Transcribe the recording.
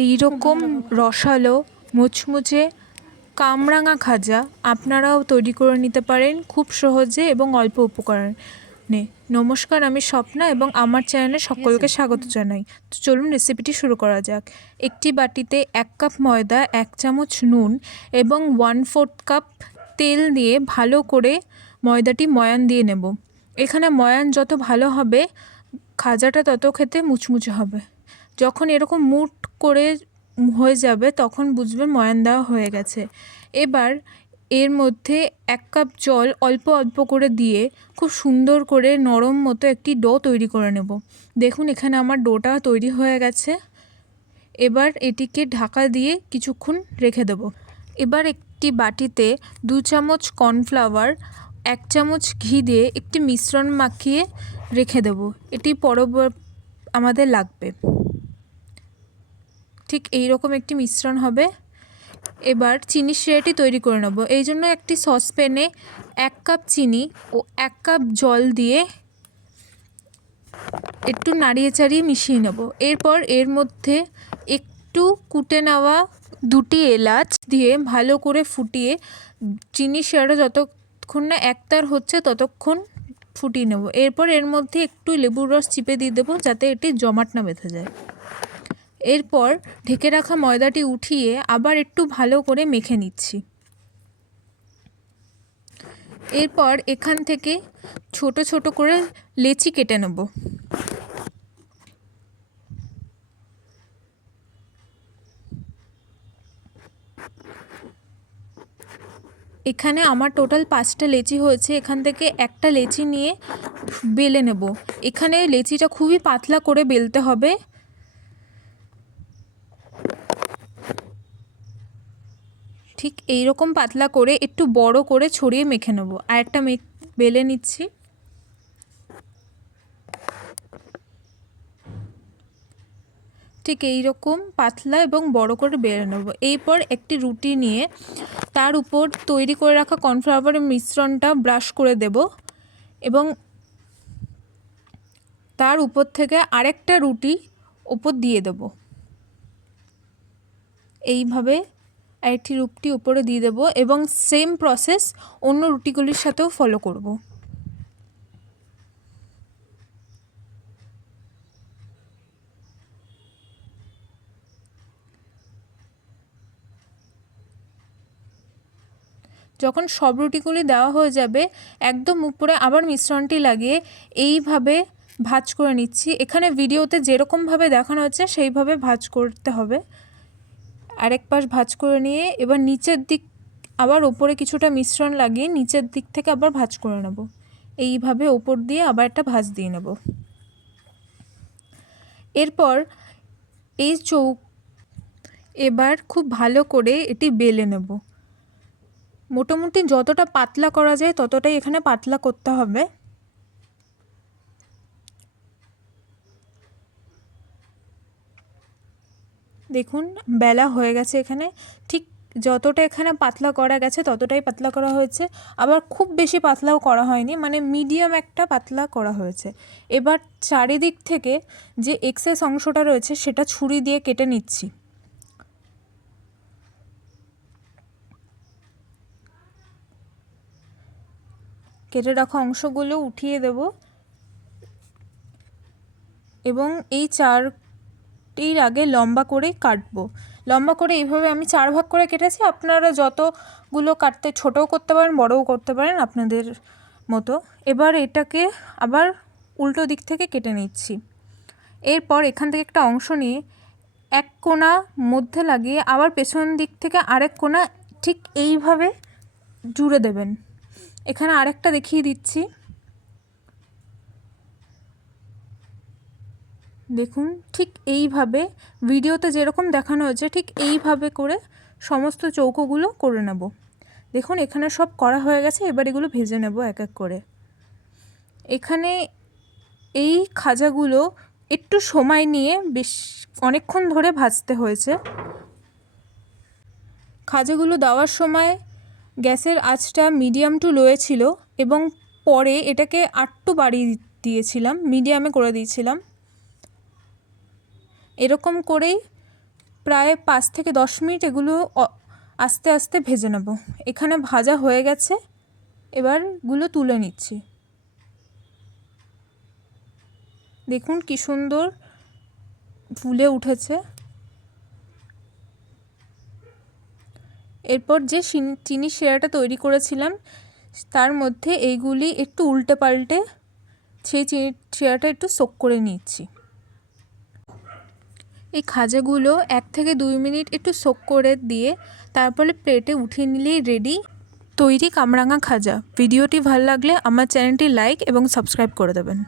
এই রকম রসালো মুচমুচে কামরাঙা খাজা আপনারাও তৈরি করে নিতে পারেন খুব সহজে এবং অল্প উপকরণে। নমস্কার, আমি স্বপ্না এবং আমার চ্যানেলে সকলকে স্বাগত জানাই। তো চলুন রেসিপিটি শুরু করা যাক। একটি বাটিতে 1 কাপ ময়দা, 1 চামচ নুন এবং 1/4 কাপ তেল দিয়ে ভালো করে ময়দাটি ময়ান দিয়ে নেব। এখানে ময়ান যত ভালো হবে খাজাটা তত খেতে মুচমুচে হবে। যখন এরকম মুট করে হয়ে যাবে তখন বুঝবেন ময়ান দেওয়া হয়ে গেছে। এবার এর মধ্যে 1 কাপ জল অল্প অল্প করে দিয়ে খুব সুন্দর করে নরম মতো একটি ডো তৈরি করে নেব। দেখুন এখানে আমার ডোটা তৈরি হয়ে গেছে। এবার এটিকে ঢাকা দিয়ে কিছুক্ষণ রেখে দেব। এবার একটি বাটিতে 2 চামচ কর্নফ্লাওয়ার, 1 চামচ ঘি দিয়ে একটি মিশ্রণ মাখিয়ে রেখে দেব। এটি আমাদের লাগবে। ঠিক এই রকম একটি মিশ্রণ হবে। এবার চিনি শিরাটি তৈরি করে নেব। এই জন্য একটি সসপ্যানে 1 কাপ চিনি ও 1 কাপ জল দিয়ে একটু নাড়িয়ে চাড়িয়ে মিশিয়ে নেব। এরপর এর মধ্যে একটু কুটে নেওয়া 2টি এলাচ দিয়ে ভালো করে ফুটিয়ে চিনি শিরাটা যতক্ষণ না একতার হচ্ছে ততক্ষণ ফুটিয়ে নেব। এরপর এর মধ্যে একটু লেবুর রস চিপে দিয়ে দেবো যাতে এটি জমাট না বেঁধে যায়। এরপর ঢেকে রাখা ময়দাটি উঠিয়ে আবার একটু ভালো করে মেখে নিচ্ছি। এরপর এখান থেকে ছোট ছোট করে লেচি কেটে নেব। এখানে আমার টোটাল 5টা লেচি হয়েছে। এখান থেকে একটা লেচি নিয়ে বেলে নেব। এখানে লেচিটা খুবই পাতলা করে বেলতে হবে। ঠিক এই রকম পাতলা করে একটু বড় করে ছড়িয়ে মেখে নেব। আর একটা বেলে নিচ্ছি। ঠিক এই রকম পাতলা এবং বড় করে বেলে নেব। এরপর একটি রুটি নিয়ে তার উপর তৈরি করে রাখা কর্নফ্লাওয়ারের মিশ্রণটা ব্রাশ করে দেব এবং তার উপর থেকে আরেকটা রুটি উপর দিয়ে দেব। এইভাবে আরেকটি রুটি উপরে দিয়ে দেব এবং সেম প্রসেস অন্য রুটিগুলির সাথেও ফলো করব। যখন সব রুটিগুলি দেওয়া হয়ে যাবে একদম উপরে আবার মিশ্রণটি লাগিয়ে এইভাবে ভাঁজ করে নিচ্ছি। এখানে ভিডিওতে যেরকমভাবে দেখানো হচ্ছে সেইভাবে ভাঁজ করতে হবে। আরেক পাশ ভাঁজ করে নিয়ে এবার নিচের দিক আবার ওপরে কিছুটা মিশ্রণ লাগিয়ে নিচের দিক থেকে আবার ভাঁজ করে নেব। এইভাবে ওপর দিয়ে আবার একটা ভাঁজ দিয়ে নেব। এরপর এবার খুব ভালো করে এটি বেলে নেব। মোটামুটি যতটা পাতলা করা যায় ততটাই এখানে পাতলা করতে হবে। দেখুন বেলা হয়ে গেছে। এখানে ঠিক যতটা এখানে পাতলা করা গেছে ততটাই পাতলা করা হয়েছে। আবার খুব বেশি পাতলাও করা হয়নি, মানে মিডিয়াম একটা পাতলা করা হয়েছে। এবার চারিদিক থেকে যে এক্সেস অংশটা রয়েছে সেটা ছুরি দিয়ে কেটে নিচ্ছি। কেটে রাখা অংশগুলো উঠিয়ে দেব এবং এই চারটির আগে লম্বা করে কাটবো। লম্বা করে এইভাবে আমি 4 ভাগ করে কেটেছি। আপনারা যতগুলো কাটতে ছোটও করতে পারেন বড়ও করতে পারেন আপনাদের মতো। এবার এটাকে আবার উল্টো দিক থেকে কেটে নিচ্ছি। এরপর এখান থেকে একটা অংশ নিয়ে এক কোণা মধ্যে লাগিয়ে আবার পেছন দিক থেকে আরেক কোণা ঠিক এইভাবে জুড়ে দেবেন। এখানে আরেকটা দেখিয়ে দিচ্ছি। দেখুন ঠিক এইভাবে ভিডিওতে যেরকম দেখানো হয়েছে ঠিক এইভাবে করে সমস্ত চৌকোগুলো করে নেব। দেখুন এখানে সব করা হয়ে গেছে। এবার এগুলো ভেজে নেব এক এক করে। এখানে এই খাজাগুলো একটু সময় নিয়ে বেশ অনেকক্ষণ ধরে ভাজতে হয়েছে। খাজাগুলো দেওয়ার সময় গ্যাসের আঁচটা মিডিয়াম টু লোয়ে ছিল এবং পরে এটাকে আরেকটু বাড়িয়ে দিয়েছিলাম, মিডিয়ামে করে দিয়েছিলাম। এরকম করেই প্রায় 5 থেকে 10 মিনিট এগুলো আস্তে আস্তে ভেজে নেব। এখানে ভাজা হয়ে গেছে, এবার এগুলো তুলে নিচ্ছি। দেখুন কি সুন্দর ফুলে উঠেছে। এরপর যে চিনি শিরাটা তৈরি করেছিলাম তার মধ্যে এইগুলি একটু উল্টে পাল্টে সেই চিনি শিরাটা একটু সোক করে নিচ্ছি। এই খাজাগুলো 1 থেকে 2 মিনিট একটু সোক করে দিয়ে তারপরে প্লেটে উঠিয়ে নিলেই রেডি তৈরি কামরাঙা খাজা। ভিডিওটি ভালো লাগলে আমার চ্যানেলটি লাইক এবং সাবস্ক্রাইব করে দেবেন।